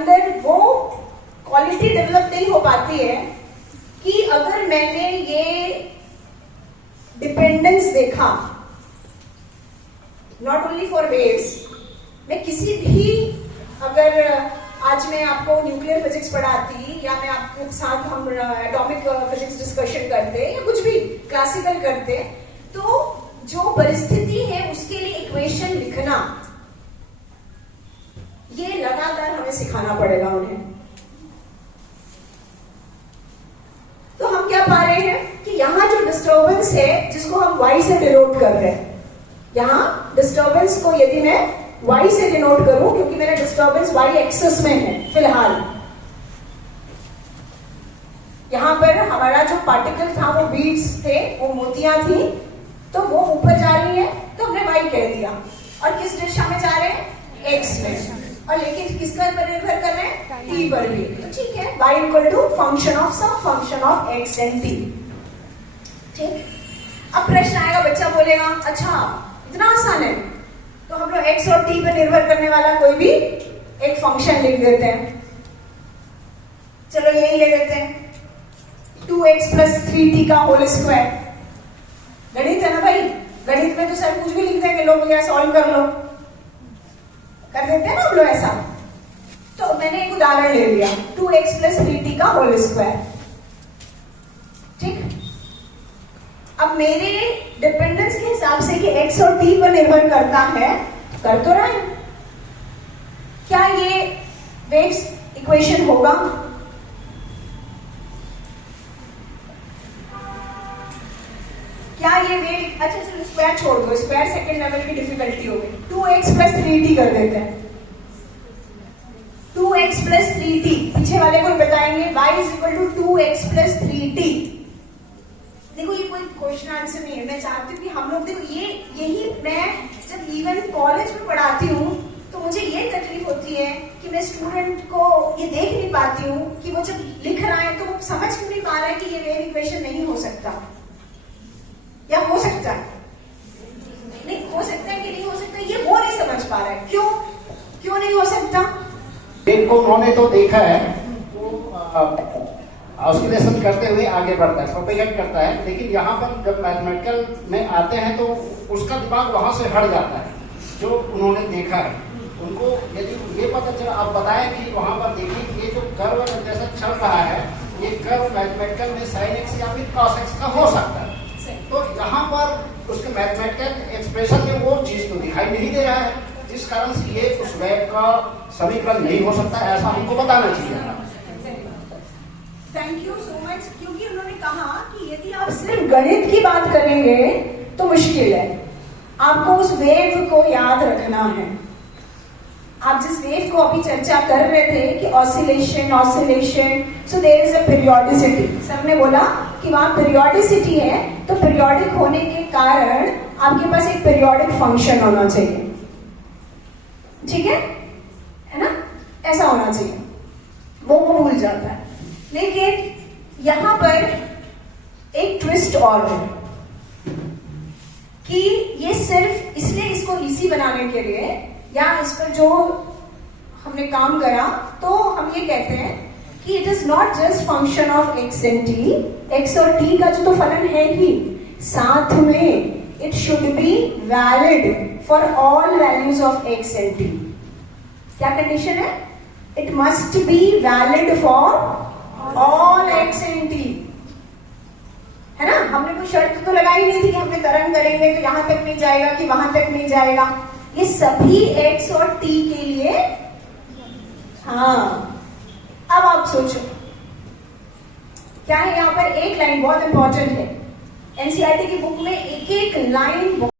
अंदर वो quality develop नहीं हो पाती है कि अगर मैंने ये डिपेंडेंस देखा, नॉट ओनली फॉर वेव्स, मैं किसी भी, अगर आज मैं आपको न्यूक्लियर फिजिक्स पढ़ाती या मैं आपके साथ हम एटॉमिक फिजिक्स डिस्कशन करते या कुछ भी क्लासिकल करते, तो जो परिस्थिति है उसके लिए इक्वेशन लिखना, ये लगातार हमें सिखाना पड़ेगा उन्हें। तो हम क्या पा रहे हैं कि यहां जो डिस्टर्बेंस है जिसको हम y से डिनोट कर रहे हैं, यहां डिस्टर्बेंस को यदि मैं y से डिनोट करूं, क्योंकि मेरा डिस्टर्बेंस y एक्सिस में है फिलहाल, यहां पर हमारा जो पार्टिकल था वो बीड्स थे, वो मोतियां थी, तो वो ऊपर जा रही है तो हमने y कह दिया, और किस दिशा में जा रहे हैं, x में, और लेकिन किसका पर निर्भर कर रहे हैं, t पर भी, तो ठीक है, y equal to function of some function of x and t। ठीक, अब प्रश्न आएगा, बच्चा बोलेगा अच्छा इतना आसान है, तो हम लोग x और t पर निर्भर करने वाला कोई भी एक फंक्शन लिख देते हैं। चलो यही ले लेते हैं, 2x प्लस 3t का होल स्क्वायर। गणित है ना भाई, गणित में तो सर कुछ भी लिख देंगे, लोग या सॉल्व कर लो, कर देते हैं ना हम लोग ऐसा। तो मैंने एक उदाहरण ले लिया, 2x प्लस 3t का होल स्क्वायर। ठीक, अब मेरे डिपेंडेंस के हिसाब से कि x और t पर निर्भर करता है, कर तो रहा है, क्या ये वेव्स इक्वेशन होगा? क्या ये वेव, अच्छा चलो स्क्वायर छोड़ दो, स्क्वायर सेकंड लेवल की डिफिकल्टी हो गई, 2x प्लस 3t कर देते हैं। 2x प्लस 3t, पीछे वाले को बताएंगे y is equal to 2x plus 3t। देखो ये कोई क्वेश्चन आंसर नहीं है, मैं चाहती हूँ कि हम लोग, देखो ये यही मैं जब इवन कॉलेज में पढ़ाती हूँ तो मुझे ये तकलीफ होती है कि मैं स्टूडेंट को ये देख नहीं पाती हूँ कि वो जब लिख रहा है तो वो समझ क्यों नहीं पा रहा है कि ये वेव इक्वेशन नहीं हो सकता, या हो सकता है, नहीं हो सकता है कि नहीं हो सकता, ये वो नहीं समझ पा रहा है। क्यों नहीं हो सकता? को उन्होंने तो देखा है, वो ऑसिलेशन करते हुए आगे बढ़ता है, प्रोपेगेट करता है, लेकिन यहाँ पर जब मैथमेटिकल में आते हैं तो उसका दिमाग वहां से हट जाता है, जो उन्होंने देखा है। उनको यदि ये पता चला, आप बताएं कि वहां पर देखिए ये जो कर्व जैसा चल रहा है, ये कर्व मैथमेटिकल में साइन एक्स या फिर कॉस एक्स का हो सकता है, तो यहाँ पर उसके मैथमेटिकल एक्सप्रेशन में वो चीज तो दिखाई नहीं दे रहा है, जिस कारण से ये उस वेव का समीकरण नहीं हो सकता, ऐसा हमको बताना चाहिए। थैंक यू सो मच, क्योंकि उन्होंने कहा कि यदि आप सिर्फ गणित की बात करेंगे तो मुश्किल है, आपको उस वेव को याद रखना है। आप जिस वेव को अभी चर्चा कर रहे थे कि oscillation, so there is a periodicity, सबने बोला कि वहां पीरियोडिसिटी है, तो पीरियोडिक होने के कारण आपके पास एक पीरियोडिक फंक्शन होना चाहिए, ठीक है ना, ऐसा होना चाहिए, वो भूल जाता है। लेकिन यहां पर एक ट्विस्ट और है कि ये सिर्फ इसलिए, इसको इजी बनाने के लिए या इस पर जो हमने काम करा, तो हम ये कहते हैं कि it is not just function of x and t, x और t का जो तो फलन है ही, साथ में it should be valid for all values of x and t। क्या कंडीशन है? It must be valid for all x and t, है ना। हमने कोई शर्त तो लगाई नहीं थी कि हमने तरंग करेंगे तो यहां तक नहीं जाएगा कि वहां तक नहीं जाएगा, ये सभी x और t के लिए। हाँ, अब आप सोचो क्या है, यहां पर एक लाइन बहुत इंपॉर्टेंट है, एनसीईआरटी की बुक में एक एक लाइन